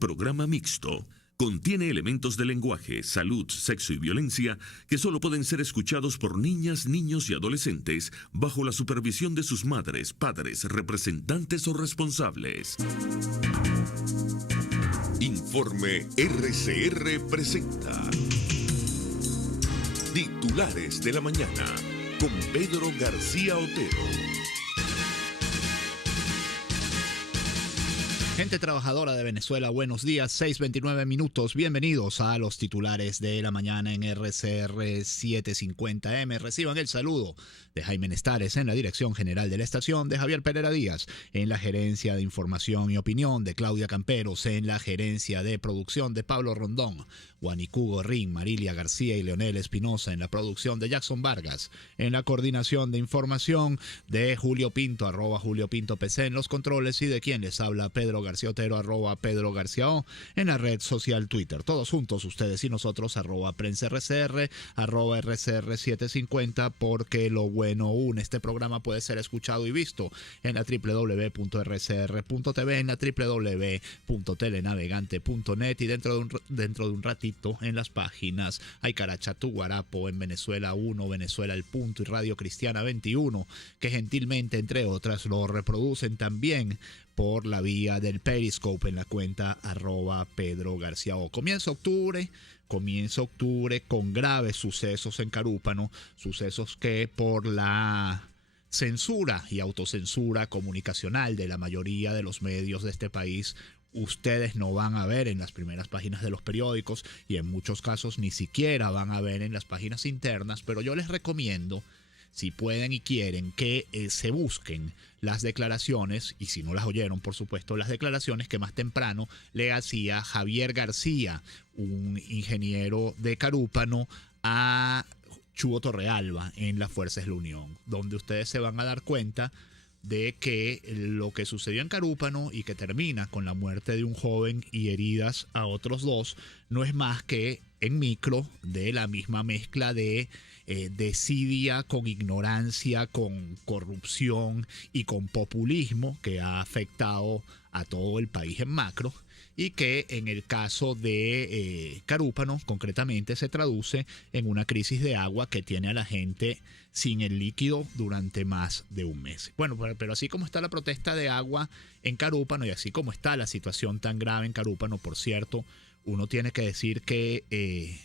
programa mixto. Contiene elementos de lenguaje, salud, sexo y violencia que solo pueden ser escuchados por niñas, niños y adolescentes bajo la supervisión de sus madres, padres, representantes o responsables. Informe RCR presenta Titulares de la Mañana con Pedro García Otero. Gente trabajadora de Venezuela, buenos días, 6:29 minutos. Bienvenidos a los titulares de la mañana en RCR 750M. Reciban el saludo de Jaime Nestares en la dirección general de la estación, de Javier Pereira Díaz en la gerencia de información y opinión, de Claudia Camperos en la gerencia de producción, de Pablo Rondón, Guanicú Gorrín, Marilia García y Leonel Espinosa en la producción, de Jackson Vargas en la coordinación de información, de Julio Pinto, @JulioPintoPC en los controles, y de quien les habla, Pedro García Otero, @Pedro García O en la red social Twitter. Todos juntos, ustedes y nosotros, @PrensaRCR, @RCR750, porque lo bueno une. Este programa puede ser escuchado y visto en la www.rcr.tv, en la www.telenavegante.net y dentro de un ratito en las páginas Aycarachatu Guarapo, en Venezuela 1, Venezuela El Punto y Radio Cristiana 21, que gentilmente, entre otras, lo reproducen también por la vía del Periscope en la cuenta @Pedro García O. Comienza octubre con graves sucesos en Carúpano, sucesos que por la censura y autocensura comunicacional de la mayoría de los medios de este país ustedes no van a ver en las primeras páginas de los periódicos, y en muchos casos ni siquiera van a ver en las páginas internas, pero yo les recomiendo, si pueden y quieren, que se busquen las declaraciones, y si no las oyeron, por supuesto, las declaraciones que más temprano le hacía Javier García, un ingeniero de Carúpano, a Chugo Torrealba en las Fuerzas de la Unión, donde ustedes se van a dar cuenta de que lo que sucedió en Carúpano y que termina con la muerte de un joven y heridas a otros dos no es más que en micro de la misma mezcla de desidia con ignorancia, con corrupción y con populismo que ha afectado a todo el país en macro, y que en el caso de Carúpano concretamente se traduce en una crisis de agua que tiene a la gente sin el líquido durante más de un mes. Bueno, pero así como está la protesta de agua en Carúpano y así como está la situación tan grave en Carúpano, por cierto, uno tiene que decir que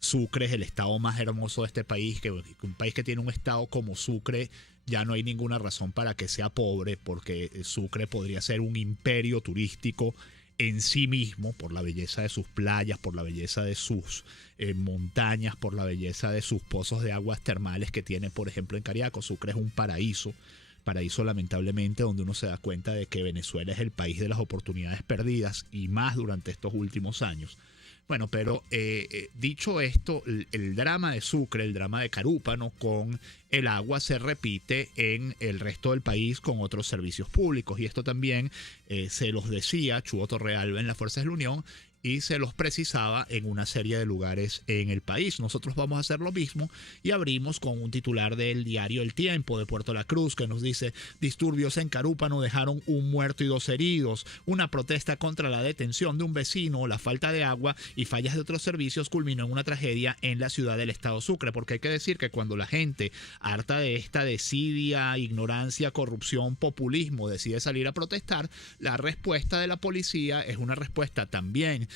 Sucre es el estado más hermoso de este país, que un país que tiene un estado como Sucre ya no hay ninguna razón para que sea pobre, porque Sucre podría ser un imperio turístico en sí mismo, por la belleza de sus playas, por la belleza de sus montañas, por la belleza de sus pozos de aguas termales que tiene, por ejemplo, en Cariaco. Sucre es un paraíso lamentablemente, donde uno se da cuenta de que Venezuela es el país de las oportunidades perdidas, y más durante estos últimos años. Bueno, pero dicho esto, el drama de Sucre, el drama de Carúpano con el agua se repite en el resto del país con otros servicios públicos, y esto también se los decía Chugo Torrealba en las Fuerzas de la Unión, y se los precisaba en una serie de lugares en el país. Nosotros vamos a hacer lo mismo, y abrimos con un titular del diario El Tiempo de Puerto La Cruz que nos dice: disturbios en Carúpano dejaron un muerto y 2 heridos. Una protesta contra la detención de un vecino, la falta de agua y fallas de otros servicios culminó en una tragedia en la ciudad del estado Sucre. Porque hay que decir que cuando la gente, harta de esta desidia, ignorancia, corrupción, populismo, decide salir a protestar, la respuesta de la policía es una respuesta también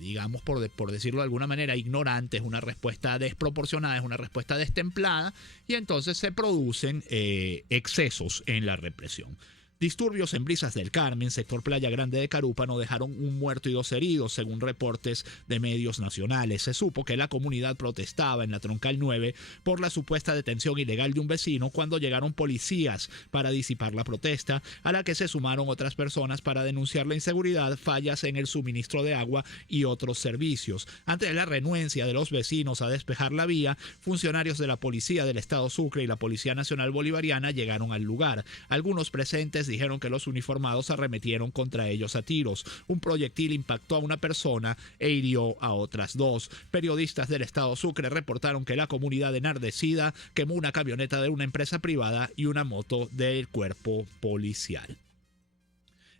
digamos, por decirlo de alguna manera, ignorante, es una respuesta desproporcionada, es una respuesta destemplada, y entonces se producen excesos en la represión. Disturbios en Brisas del Carmen, sector Playa Grande de Carúpano, dejaron un muerto y 2 heridos, según reportes de medios nacionales. Se supo que la comunidad protestaba en la Troncal 9 por la supuesta detención ilegal de un vecino cuando llegaron policías para disipar la protesta, a la que se sumaron otras personas para denunciar la inseguridad, fallas en el suministro de agua y otros servicios. Ante la renuencia de los vecinos a despejar la vía, funcionarios de la Policía del Estado Sucre y la Policía Nacional Bolivariana llegaron al lugar. Algunos presentes dijeron que los uniformados arremetieron contra ellos a tiros. Un proyectil impactó a una persona e hirió a otras 2. Periodistas del estado Sucre reportaron que la comunidad enardecida quemó una camioneta de una empresa privada y una moto del cuerpo policial.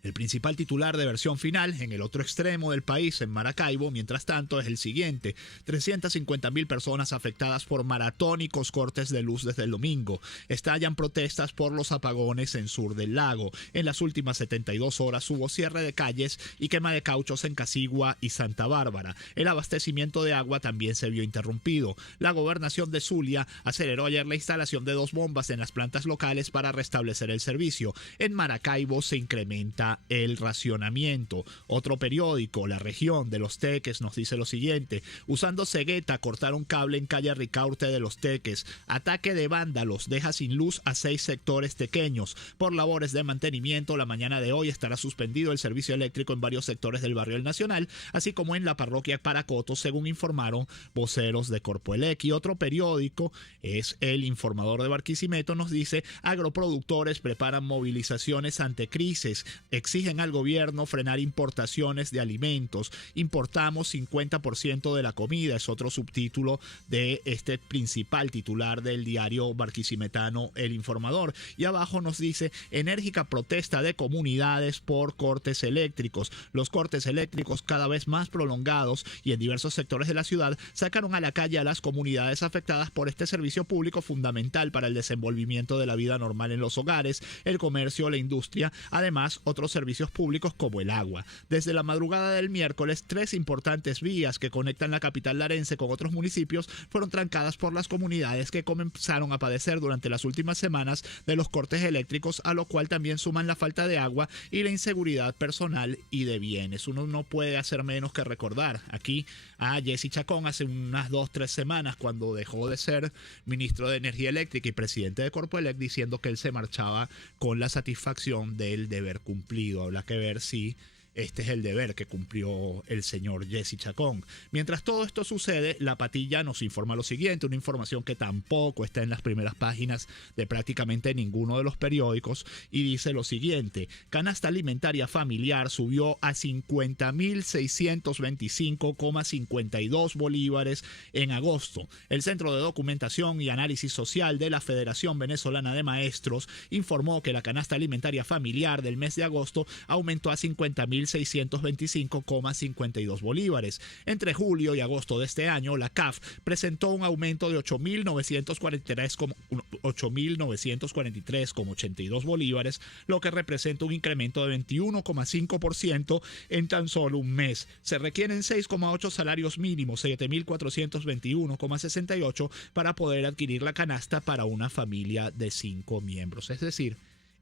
El principal titular de versión final en el otro extremo del país, en Maracaibo, mientras tanto, es el siguiente: 350.000 personas afectadas por maratónicos cortes de luz desde el domingo. Estallan protestas por los apagones en Sur del Lago. En las últimas 72 horas hubo cierre de calles y quema de cauchos en Casigua y Santa Bárbara. El abastecimiento de agua también se vio interrumpido. La gobernación de Zulia aceleró ayer la instalación de 2 bombas en las plantas locales para restablecer el servicio. En Maracaibo se incrementa el racionamiento. Otro periódico, La Región de Los Teques, nos dice lo siguiente: usando cegueta cortaron cable en calle Ricaurte de Los Teques. Ataque de vándalos deja sin luz a 6 sectores tequeños. Por labores de mantenimiento, la mañana de hoy estará suspendido el servicio eléctrico en varios sectores del barrio El Nacional, así como en la parroquia Paracoto, según informaron voceros de Corpoelec. Y otro periódico es El Informador de Barquisimeto, nos dice: agroproductores preparan movilizaciones ante crisis. Exigen al gobierno frenar importaciones de alimentos. Importamos 50% de la comida, es otro subtítulo de este principal titular del diario barquisimetano El Informador. Y abajo nos dice: enérgica protesta de comunidades por cortes eléctricos. Los cortes eléctricos, cada vez más prolongados y en diversos sectores de la ciudad, sacaron a la calle a las comunidades afectadas por este servicio público fundamental para el desenvolvimiento de la vida normal en los hogares, el comercio, la industria, además otros servicios públicos como el agua. Desde la madrugada del miércoles, 3 importantes vías que conectan la capital larense con otros municipios fueron trancadas por las comunidades que comenzaron a padecer durante las últimas semanas de los cortes eléctricos, a lo cual también suman la falta de agua y la inseguridad personal y de bienes. Uno no puede hacer menos que recordar aquí a Jessy Chacón hace unas 2-3 semanas, cuando dejó de ser ministro de Energía Eléctrica y presidente de Corpoelec, diciendo que él se marchaba con la satisfacción del deber cumplido. Habrá que ver si este es el deber que cumplió el señor Jessy Chacón. Mientras todo esto sucede, La Patilla nos informa lo siguiente, una información que tampoco está en las primeras páginas de prácticamente ninguno de los periódicos, y dice lo siguiente: canasta alimentaria familiar subió a 50.625,52 bolívares en agosto. El Centro de Documentación y Análisis Social de la Federación Venezolana de Maestros informó que la canasta alimentaria familiar del mes de agosto aumentó a 50.625,52 bolívares. Entre julio y agosto de este año, la CAF presentó un aumento de 8.943,82 bolívares, lo que representa un incremento de 21,5% en tan solo un mes. Se requieren 6,8 salarios mínimos, 7.421,68, para poder adquirir la canasta para una familia de 5 miembros. Es decir,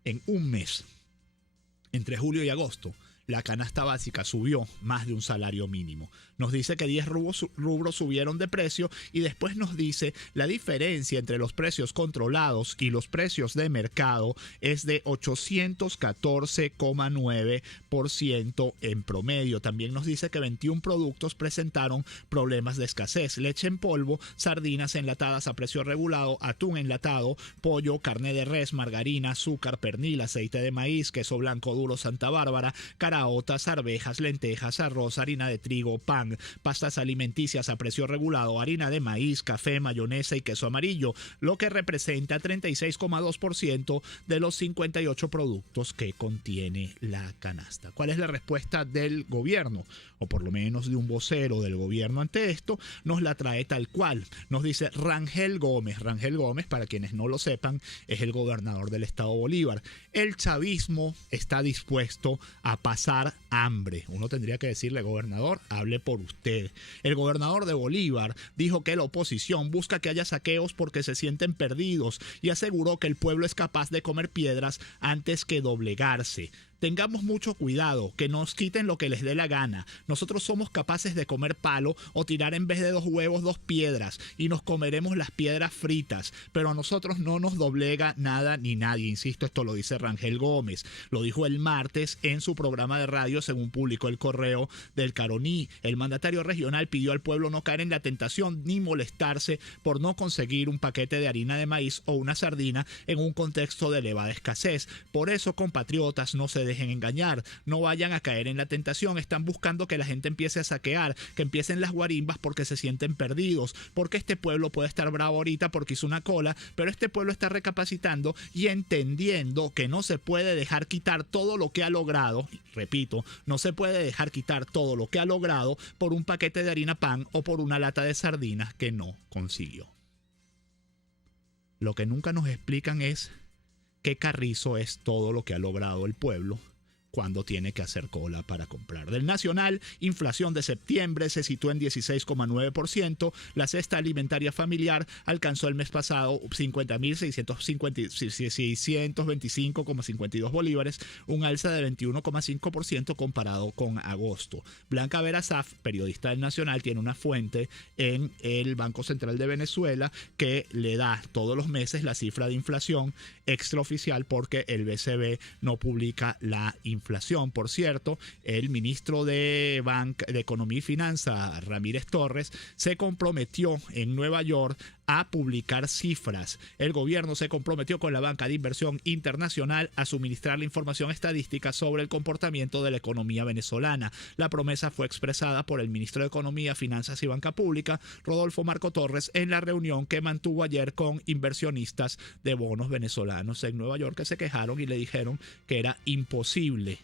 en un mes, entre julio y agosto, la canasta básica subió más de un salario mínimo. Nos dice que 10 rubros subieron de precio, y después nos dice: la diferencia entre los precios controlados y los precios de mercado es de 814,9% en promedio. También nos dice que 21 productos presentaron problemas de escasez: leche en polvo, sardinas enlatadas a precio regulado, atún enlatado, pollo, carne de res, margarina, azúcar, pernil, aceite de maíz, queso blanco duro Santa Bárbara, caraotas, arvejas, lentejas, arroz, harina de trigo, pan, pastas alimenticias a precio regulado, harina de maíz, café, mayonesa y queso amarillo, lo que representa 36,2% de los 58 productos que contiene la canasta. ¿Cuál es la respuesta del gobierno? O por lo menos de un vocero del gobierno ante esto. Nos la trae tal cual. Nos dice Rangel Gómez. Rangel Gómez, para quienes no lo sepan, es el gobernador del estado Bolívar. El chavismo está dispuesto a pasar hambre. Uno tendría que decirle: gobernador, hable por usted. El gobernador de Bolívar dijo que la oposición busca que haya saqueos porque se sienten perdidos, y aseguró que el pueblo es capaz de comer piedras antes que doblegarse. Tengamos mucho cuidado, que nos quiten lo que les dé la gana. Nosotros somos capaces de comer palo o tirar en vez de 2 huevos 2 piedras, y nos comeremos las piedras fritas, pero a nosotros no nos doblega nada ni nadie. Insisto, esto lo dice Rangel Gómez. Lo dijo el martes en su programa de radio, según publicó El Correo del Caroní. El mandatario regional pidió al pueblo no caer en la tentación ni molestarse por no conseguir un paquete de harina de maíz o una sardina en un contexto de elevada escasez. Por eso, compatriotas, no se dejen engañar, no vayan a caer en la tentación. Están buscando que la gente empiece a saquear, que empiecen las guarimbas porque se sienten perdidos, porque este pueblo puede estar bravo ahorita porque hizo una cola, pero este pueblo está recapacitando y entendiendo que no se puede dejar quitar todo lo que ha logrado. Repito, no se puede dejar quitar todo lo que ha logrado por un paquete de harina pan o por una lata de sardinas que no consiguió. Lo que nunca nos explican es qué carrizo es todo lo que ha logrado el pueblo cuando tiene que hacer cola para comprar. Del Nacional, inflación de septiembre se situó en 16,9%. La cesta alimentaria familiar alcanzó el mes pasado 50.625,52 bolívares, un alza de 21,5% comparado con agosto. Blanca Vera Saf, periodista del Nacional, tiene una fuente en el Banco Central de Venezuela que le da todos los meses la cifra de inflación extraoficial porque el BCB no publica la inflación. Por cierto, el ministro de Economía y Finanzas, Ramírez Torres, se comprometió en Nueva York a publicar cifras. El gobierno se comprometió con la banca de inversión internacional a suministrar la información estadística sobre el comportamiento de la economía venezolana. La promesa fue expresada por el ministro de Economía, Finanzas y Banca Pública, Rodolfo Marco Torres, en la reunión que mantuvo ayer con inversionistas de bonos venezolanos en Nueva York, que se quejaron y le dijeron que era imposible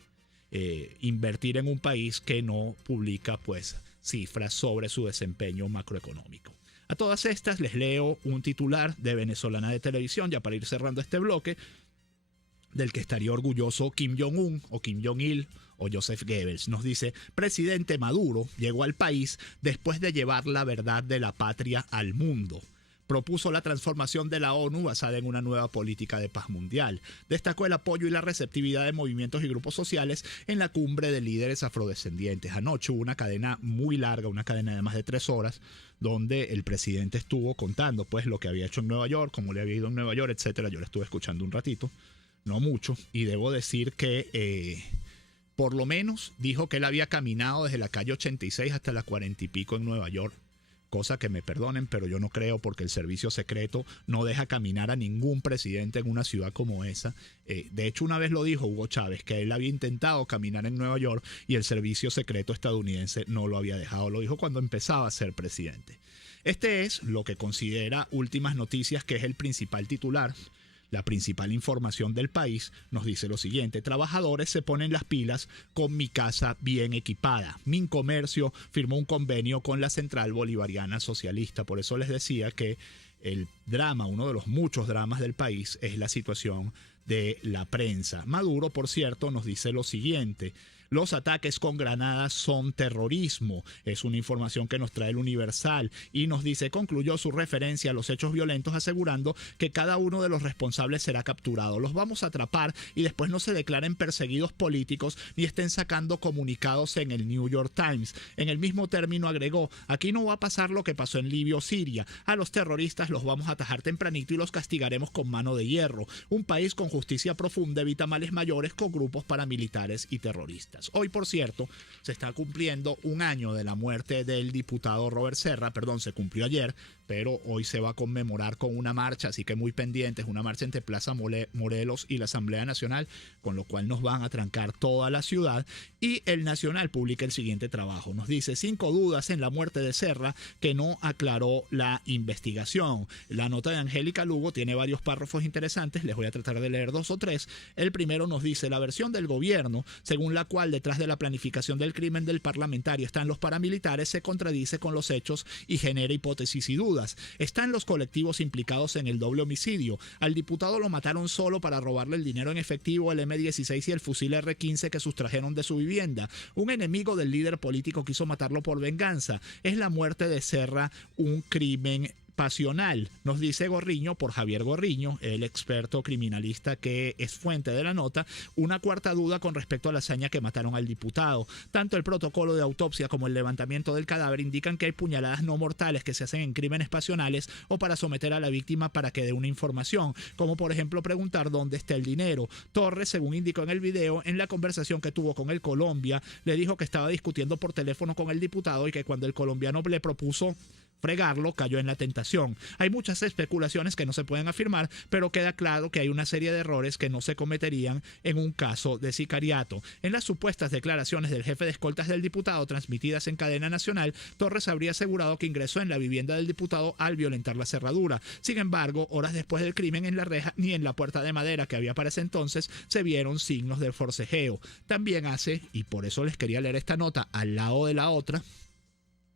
invertir en un país que no publica pues cifras sobre su desempeño macroeconómico. A todas estas les leo un titular de Venezolana de Televisión, ya para ir cerrando este bloque, del que estaría orgulloso Kim Jong-un o Kim Jong-il o Joseph Goebbels. Nos dice: presidente Maduro llegó al país después de llevar la verdad de la patria al mundo. Propuso la transformación de la ONU basada en una nueva política de paz mundial. Destacó el apoyo y la receptividad de movimientos y grupos sociales en la cumbre de líderes afrodescendientes. Anoche hubo una cadena muy larga, una cadena de más de 3 horas, donde el presidente estuvo contando pues lo que había hecho en Nueva York, cómo le había ido en Nueva York, etcétera. Yo le estuve escuchando un ratito, no mucho, y debo decir que por lo menos dijo que él había caminado desde la calle 86 hasta la 40 y pico en Nueva York. Cosa que me perdonen, pero yo no creo, porque el servicio secreto no deja caminar a ningún presidente en una ciudad como esa. De hecho, una vez lo dijo Hugo Chávez, que él había intentado caminar en Nueva York y el servicio secreto estadounidense no lo había dejado. Lo dijo cuando empezaba a ser presidente. Este es lo que considera Últimas Noticias, que es el principal titular. La principal información del país nos dice lo siguiente: trabajadores se ponen las pilas con Mi Casa Bien Equipada. Mincomercio firmó un convenio con la Central Bolivariana Socialista. Por eso les decía que el drama, uno de los muchos dramas del país, es la situación de la prensa. Maduro, por cierto, nos dice lo siguiente: los ataques con granadas son terrorismo. Es una información que nos trae el Universal y nos dice: concluyó su referencia a los hechos violentos asegurando que cada uno de los responsables será capturado. Los vamos a atrapar y después no se declaren perseguidos políticos ni estén sacando comunicados en el New York Times. En el mismo término agregó: aquí no va a pasar lo que pasó en Libia o Siria. A los terroristas los vamos a atajar tempranito y los castigaremos con mano de hierro. Un país con justicia profunda evita males mayores con grupos paramilitares y terroristas. Hoy, por cierto, se está cumpliendo un año de la muerte del diputado Robert Serra. Perdón, se cumplió ayer, pero hoy se va a conmemorar con una marcha, así que muy pendientes, una marcha entre Plaza Morelos y la Asamblea Nacional, con lo cual nos van a trancar toda la ciudad. Y el Nacional publica el siguiente trabajo. Nos dice: 5 dudas en la muerte de Serra que no aclaró la investigación. La nota de Angélica Lugo tiene varios párrafos interesantes, les voy a tratar de leer 2 o 3. El primero nos dice: la versión del gobierno, según la cual detrás de la planificación del crimen del parlamentario están los paramilitares, se contradice con los hechos y genera hipótesis y dudas. Están los colectivos implicados en el doble homicidio. Al diputado lo mataron solo para robarle el dinero en efectivo, el M16 y el fusil R15 que sustrajeron de su vivienda. Un enemigo del líder político quiso matarlo por venganza. ¿Es la muerte de Serra un crimen pasional? Nos dice Gorriño, por Javier Gorriño, el experto criminalista que es fuente de la nota, una cuarta duda con respecto a la hazaña que mataron al diputado. Tanto el protocolo de autopsia como el levantamiento del cadáver indican que hay puñaladas no mortales que se hacen en crímenes pasionales o para someter a la víctima para que dé una información, como por ejemplo preguntar dónde está el dinero. Torres, según indicó en el video, en la conversación que tuvo con el Colombia, le dijo que estaba discutiendo por teléfono con el diputado y que cuando el colombiano le propuso fregarlo, cayó en la tentación. Hay muchas especulaciones que no se pueden afirmar, pero queda claro que hay una serie de errores que no se cometerían en un caso de sicariato. En las supuestas declaraciones del jefe de escoltas del diputado transmitidas en cadena nacional, Torres habría asegurado que ingresó en la vivienda del diputado al violentar la cerradura. Sin embargo, horas después del crimen, en la reja ni en la puerta de madera que había para ese entonces se vieron signos del forcejeo. También hace, y por eso les quería leer esta nota al lado de la otra,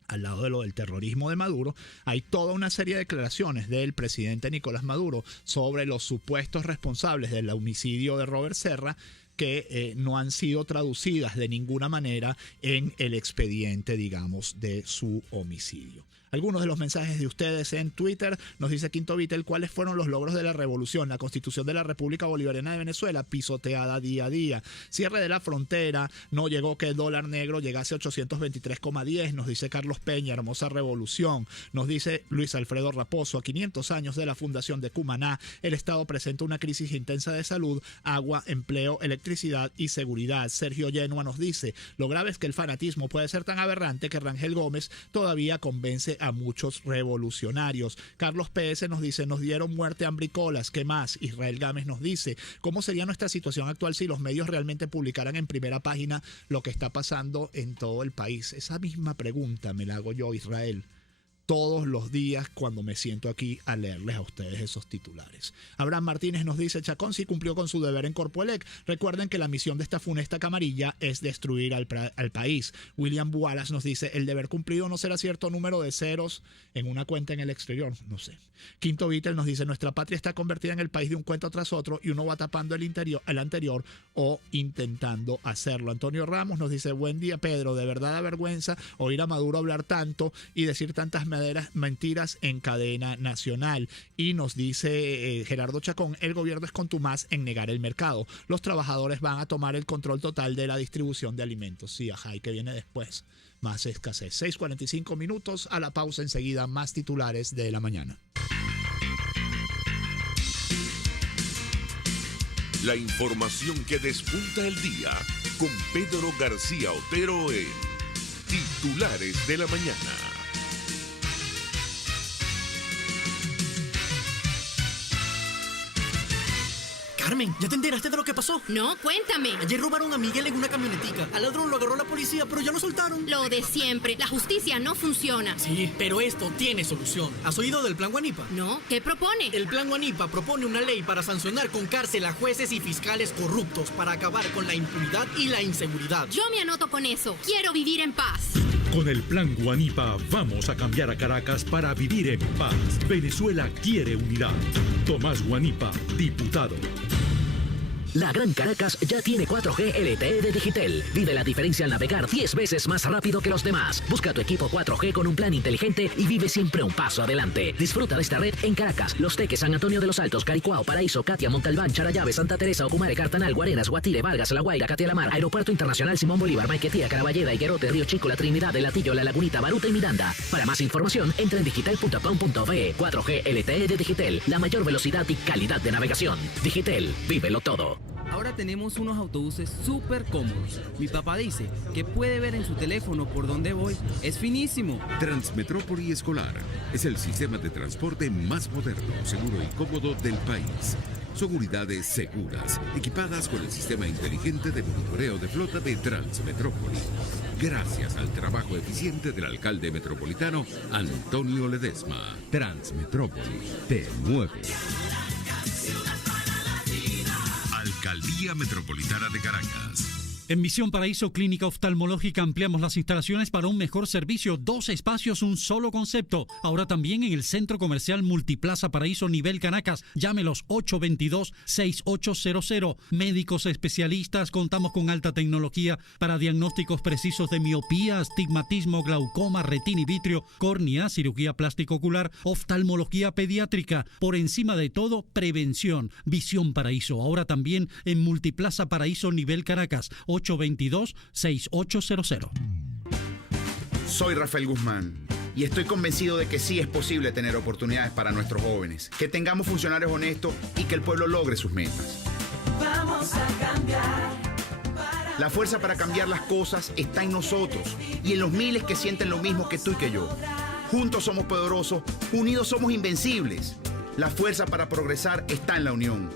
al lado de lo del terrorismo de Maduro, hay toda una serie de declaraciones del presidente Nicolás Maduro sobre los supuestos responsables del homicidio de Robert Serra que no han sido traducidas de ninguna manera en el expediente, digamos, de su homicidio. Algunos de los mensajes de ustedes en Twitter, nos dice Quinto Vitel, ¿cuáles fueron los logros de la revolución? La Constitución de la República Bolivariana de Venezuela, pisoteada día a día. Cierre de la frontera, no llegó que el dólar negro llegase a 823,10, nos dice Carlos Peña, hermosa revolución. Nos dice Luis Alfredo Raposo, a 500 años de la fundación de Cumaná, el Estado presenta una crisis intensa de salud, agua, empleo, electricidad y seguridad. Sergio Yenua nos dice, lo grave es que el fanatismo puede ser tan aberrante que Rangel Gómez todavía convence a muchos revolucionarios. Carlos PS nos dice, nos dieron muerte a hambricolas, ¿qué más? Israel Gámez nos dice, ¿cómo sería nuestra situación actual si los medios realmente publicaran en primera página lo que está pasando en todo el país? Esa misma pregunta me la hago yo, Israel, todos los días cuando me siento aquí a leerles a ustedes esos titulares. Abraham Martínez nos dice, Chacón sí cumplió con su deber en Corpoelec. Recuerden que la misión de esta funesta camarilla es destruir al país. William Wallace nos dice, el deber cumplido no será cierto número de ceros en una cuenta en el exterior. No sé. Quinto Vittel nos dice, nuestra patria está convertida en el país de un cuento tras otro y uno va tapando el anterior o intentando hacerlo. Antonio Ramos nos dice, buen día Pedro, de verdad da vergüenza oír a Maduro hablar tanto y decir tantas mentiras en cadena nacional. Y nos dice Gerardo Chacón, el gobierno es contumaz en negar el mercado. Los trabajadores van a tomar el control total de la distribución de alimentos. Sí, ajá, ¿y qué viene después? Más escasez. 6:45 minutos, a la pausa enseguida, más titulares de la mañana. La información que despunta el día con Pedro García Otero en Titulares de la Mañana. Carmen, ¿ya te enteraste de lo que pasó? No, cuéntame. Ayer robaron a Miguel en una camionetica. Al ladrón lo agarró la policía, pero ya lo soltaron. Lo de siempre. La justicia no funciona. Sí, pero esto tiene solución. ¿Has oído del Plan Guanipa? No, ¿qué propone? El Plan Guanipa propone una ley para sancionar con cárcel a jueces y fiscales corruptos para acabar con la impunidad y la inseguridad. Yo me anoto con eso. Quiero vivir en paz. Con el Plan Guanipa vamos a cambiar a Caracas para vivir en paz. Venezuela quiere unidad. Tomás Guanipa, diputado. La Gran Caracas ya tiene 4G LTE de Digitel. Vive la diferencia al navegar 10 veces más rápido que los demás. Busca tu equipo 4G con un plan inteligente y vive siempre un paso adelante. Disfruta de esta red en Caracas, Los Teques, San Antonio de los Altos, Caricuao, Paraíso, Catia, Montalbán, Charallave, Santa Teresa, Ocumare, Cartanal, Guarenas, Guatire, Vargas, La Guaira, Catia la Mar, Aeropuerto Internacional Simón Bolívar, Maiquetía, Caraballeda, Higuerote, Río Chico, La Trinidad, El Latillo, La Lagunita, Baruta y Miranda. Para más información, entra en digital.com.be. 4G LTE de Digitel, la mayor velocidad y calidad de navegación. Digitel, vívelo todo. Ahora tenemos unos autobuses súper cómodos. Mi papá dice que puede ver en su teléfono por dónde voy. Es finísimo. Transmetrópoli Escolar es el sistema de transporte más moderno, seguro y cómodo del país. Son unidades seguras, equipadas con el sistema inteligente de monitoreo de flota de Transmetrópoli. Gracias al trabajo eficiente del alcalde metropolitano Antonio Ledesma. Transmetrópoli te mueve. Alcaldía Metropolitana de Caracas. En Misión Paraíso Clínica Oftalmológica ampliamos las instalaciones para un mejor servicio. 2 espacios, un solo concepto. Ahora también en el Centro Comercial Multiplaza Paraíso Nivel Caracas. Llámelos 822-6800. Médicos especialistas. Contamos con alta tecnología para diagnósticos precisos de miopía, astigmatismo, glaucoma, retina y vitrio, córnea, cirugía plástica ocular, oftalmología pediátrica. Por encima de todo, prevención. Visión Paraíso. Ahora también en Multiplaza Paraíso Nivel Caracas. 822-6800. Soy Rafael Guzmán y estoy convencido de que sí es posible tener oportunidades para nuestros jóvenes, que tengamos funcionarios honestos y que el pueblo logre sus metas. Vamos a cambiar. La fuerza para cambiar las cosas está en nosotros y en los miles que sienten lo mismo que tú y que yo. Juntos somos poderosos, unidos somos invencibles. La fuerza para progresar está en la unión.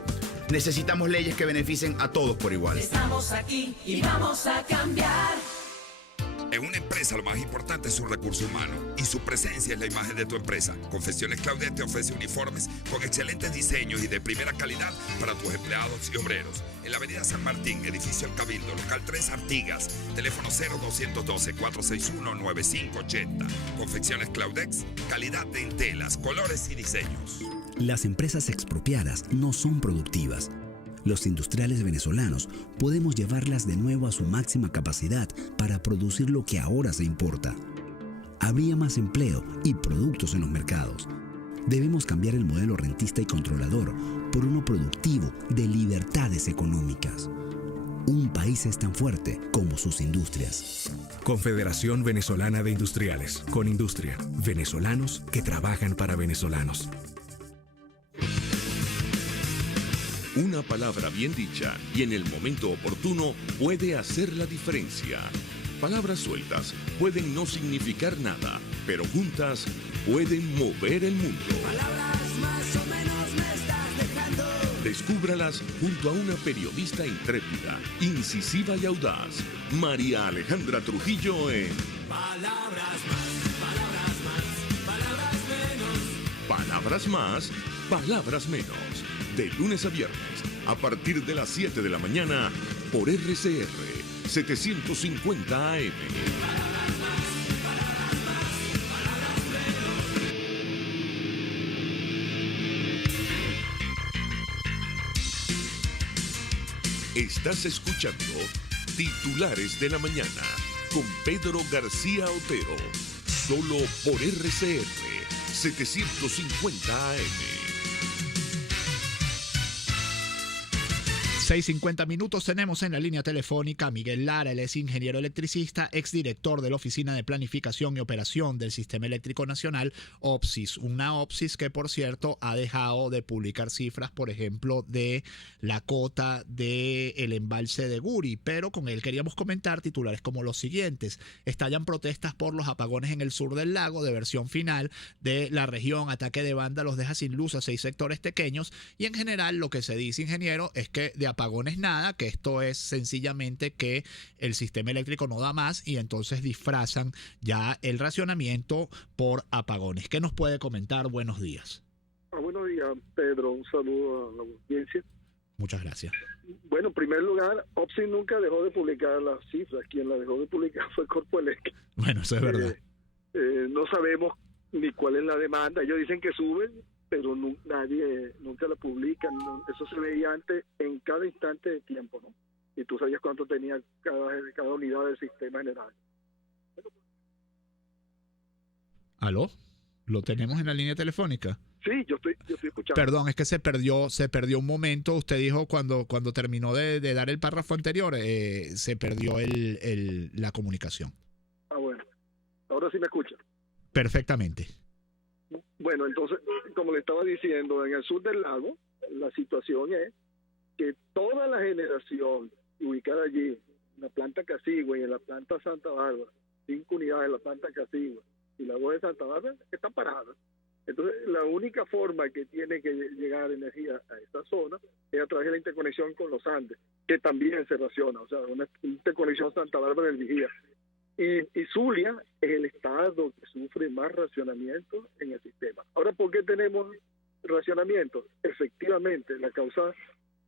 Necesitamos leyes que beneficien a todos por igual. Estamos aquí y vamos a cambiar. En una empresa lo más importante es su recurso humano y su presencia es la imagen de tu empresa. Confecciones Claudette te ofrece uniformes con excelentes diseños y de primera calidad para tus empleados y obreros. En la avenida San Martín, edificio El Cabildo, local 3 Artigas, teléfono 0212-461-9580. Confecciones Claudette, calidad en telas, colores y diseños. Las empresas expropiadas no son productivas. Los industriales venezolanos podemos llevarlas de nuevo a su máxima capacidad para producir lo que ahora se importa. Habría más empleo y productos en los mercados. Debemos cambiar el modelo rentista y controlador por uno productivo de libertades económicas. Un país es tan fuerte como sus industrias. Confederación Venezolana de Industriales. Con industria. Venezolanos que trabajan para venezolanos. Una palabra bien dicha y en el momento oportuno puede hacer la diferencia. Palabras sueltas pueden no significar nada, pero juntas pueden mover el mundo. Palabras más o menos me estás dejando. Descúbralas junto a una periodista intrépida, incisiva y audaz, María Alejandra Trujillo en Palabras más, palabras más, palabras menos. Palabras más, palabras menos. De lunes a viernes, a partir de las 7 de la mañana, por RCR 750 AM. Estás escuchando Titulares de la Mañana con Pedro García Otero, solo por RCR 750 AM. 6:50 minutos tenemos en la línea telefónica a Miguel Lara. Él es ingeniero electricista, exdirector de la Oficina de Planificación y Operación del Sistema Eléctrico Nacional, OPSIS. Una OPSIS que, por cierto, ha dejado de publicar cifras, por ejemplo, de la cota del embalse de Guri. Pero con él queríamos comentar titulares como los siguientes. Estallan protestas por los apagones en el sur del lago, de versión final de la región. Ataque de banda los deja sin luz a 6 sectores pequeños. Y en general lo que se dice, ingeniero, es que de apagones nada, que esto es sencillamente que el sistema eléctrico no da más y entonces disfrazan ya el racionamiento por apagones. ¿Qué nos puede comentar? Buenos días. Buenos días, Pedro. Un saludo a la audiencia. Muchas gracias. Bueno, en primer lugar, OPSI nunca dejó de publicar las cifras. Quien la dejó de publicar fue Corpoelec. Bueno, eso es verdad. No sabemos ni cuál es la demanda. Ellos dicen que suben, pero nadie nunca la publica. Eso se veía antes en cada instante de tiempo, ¿no? Y tú sabías cuánto tenía cada unidad del sistema general. ¿Aló? ¿Lo tenemos en la línea telefónica? Sí, yo estoy escuchando. Perdón, es que se perdió un momento. Usted dijo cuando terminó de dar el párrafo anterior, se perdió la comunicación. Ah, bueno. Ahora sí me escucha. Perfectamente. Bueno, entonces, como le estaba diciendo, en el sur del lago, la situación es que toda la generación ubicada allí, en la planta Casigua y en la planta Santa Bárbara, 5 unidades en la planta Casigua y la 2 de Santa Bárbara, están paradas. Entonces, la única forma que tiene que llegar energía a esta zona es a través de la interconexión con los Andes, que también se raciona, o sea, una interconexión Santa Bárbara del Vigía. Y Zulia es el estado que sufre más racionamiento en el sistema. Ahora, ¿por qué tenemos racionamiento? Efectivamente, la causa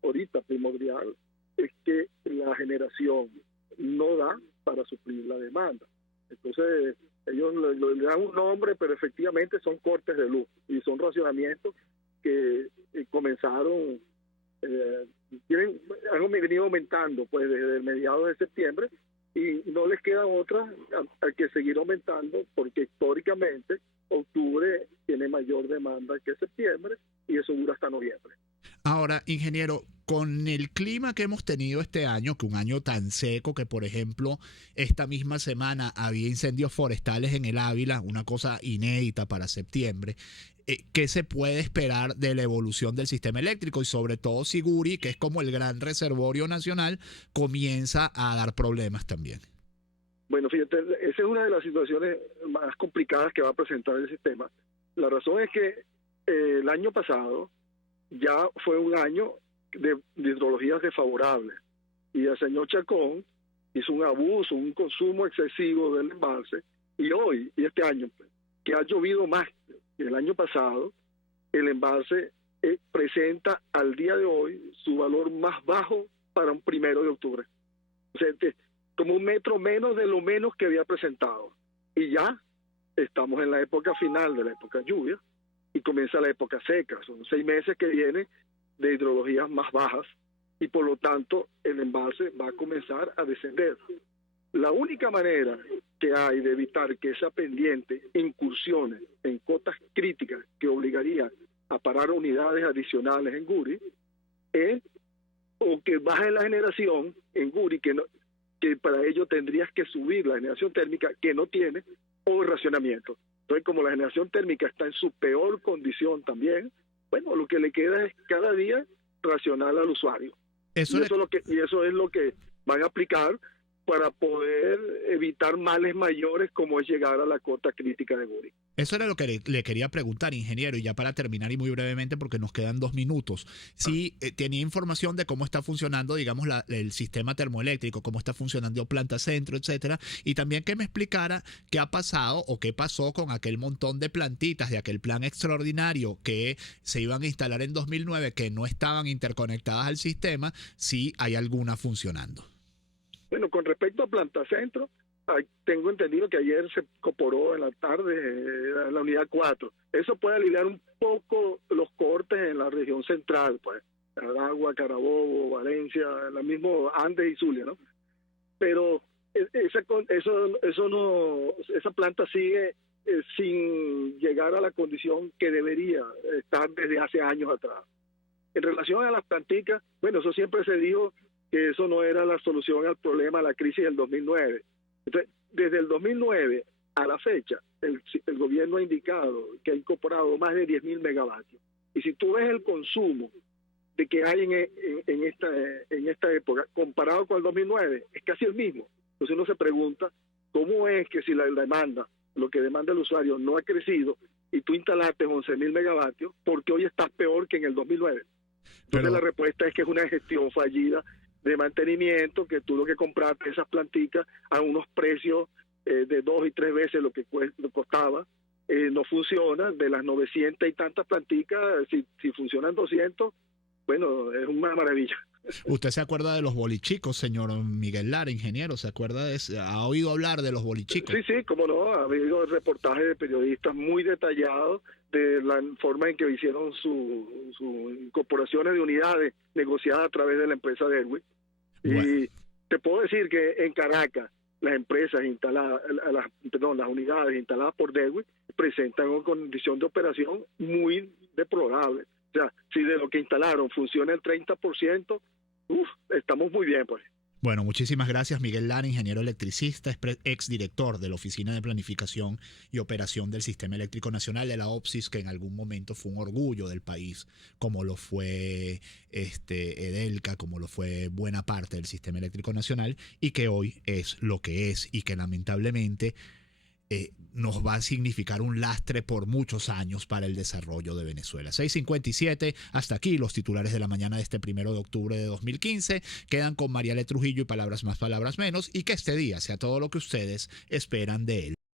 ahorita primordial es que la generación no da para suplir la demanda. Entonces, ellos le dan un nombre, pero efectivamente son cortes de luz y son racionamientos que comenzaron, han venido aumentando pues desde mediados de septiembre. Y no les queda otra a que seguir aumentando, porque históricamente octubre tiene mayor demanda que septiembre y eso dura hasta noviembre. Ahora, ingeniero, con el clima que hemos tenido este año, que un año tan seco que, por ejemplo, esta misma semana había incendios forestales en el Ávila, una cosa inédita para septiembre, ¿qué se puede esperar de la evolución del sistema eléctrico? Y sobre todo si Guri, que es como el gran reservorio nacional, comienza a dar problemas también. Bueno, fíjate, esa es una de las situaciones más complicadas que va a presentar el sistema. La razón es que el año pasado ya fue un año de hidrologías desfavorables y el señor Chacón hizo un abuso, un consumo excesivo del embalse, y hoy, y este año, que ha llovido más que el año pasado, el embalse presenta al día de hoy su valor más bajo para un 1 de octubre. O sea, como 1 metro menos de lo menos que había presentado. Y ya estamos en la época final de la época lluvia y comienza la época seca. Son 6 meses que vienen de hidrologías más bajas y por lo tanto el embalse va a comenzar a descender. La única manera que hay de evitar que esa pendiente incursione en cotas críticas que obligarían a parar unidades adicionales en Guri es o que baje la generación en Guri, que para ello tendrías que subir la generación térmica que no tiene, o el racionamiento. Entonces, como la generación térmica está en su peor condición también, bueno, lo que le queda es cada día racionar al usuario. Eso es lo que van a aplicar para poder evitar males mayores como es llegar a la cota crítica de Guri. Eso era lo que le quería preguntar, ingeniero, y ya para terminar y muy brevemente porque nos quedan 2 minutos. Si tenía información de cómo está funcionando, digamos, el sistema termoeléctrico, cómo está funcionando Planta Centro, etcétera, y también que me explicara qué ha pasado o qué pasó con aquel montón de plantitas de aquel plan extraordinario que se iban a instalar en 2009 que no estaban interconectadas al sistema, si hay alguna funcionando. Bueno, con respecto a Planta Centro, tengo entendido que ayer se incorporó en la tarde la unidad 4. Eso puede aliviar un poco los cortes en la región central, pues, Aragua, Carabobo, Valencia, la mismo Andes y Zulia, ¿no? Pero esa planta sigue sin llegar a la condición que debería estar desde hace años atrás. En relación a las planticas, bueno, eso siempre se dijo que eso no era la solución al problema de la crisis del 2009. Entonces, desde el 2009 a la fecha, el gobierno ha indicado que ha incorporado más de 10.000 megavatios. Y si tú ves el consumo de que hay en esta época, comparado con el 2009, es casi el mismo. Entonces uno se pregunta, ¿cómo es que si la demanda, lo que demanda el usuario, no ha crecido y tú instalaste 11.000 megavatios, ¿por qué hoy estás peor que en el 2009? Entonces la respuesta es que es una gestión fallida de mantenimiento, que tú lo que compraste esas planticas a unos precios de 2 y 3 veces lo que costaba, no funciona. De las 900 y tantas planticas, si funcionan 200, bueno, es una maravilla. ¿Usted se acuerda de los bolichicos, señor Miguel Lara, ingeniero? ¿Se acuerda ha oído hablar de los bolichicos? Sí, cómo no, ha habido reportajes de periodistas muy detallados de la forma en que hicieron su incorporaciones de unidades negociadas a través de la empresa Derwin. Bueno. Y te puedo decir que en Caracas las empresas instaladas, las unidades instaladas por Derwin presentan una condición de operación muy deplorable. O sea, si de lo que instalaron funciona el 30%, estamos muy bien, pues. Bueno, muchísimas gracias, Miguel Lara, ingeniero electricista, exdirector de la Oficina de Planificación y Operación del Sistema Eléctrico Nacional de la OPSIS, que en algún momento fue un orgullo del país, como lo fue Edelca, como lo fue buena parte del Sistema Eléctrico Nacional, y que hoy es lo que es, y que lamentablemente nos va a significar un lastre por muchos años para el desarrollo de Venezuela. 6:57, hasta aquí los titulares de la mañana de este 1 de octubre de 2015. Quedan con Mariale Trujillo y palabras más, palabras menos, y que este día sea todo lo que ustedes esperan de él.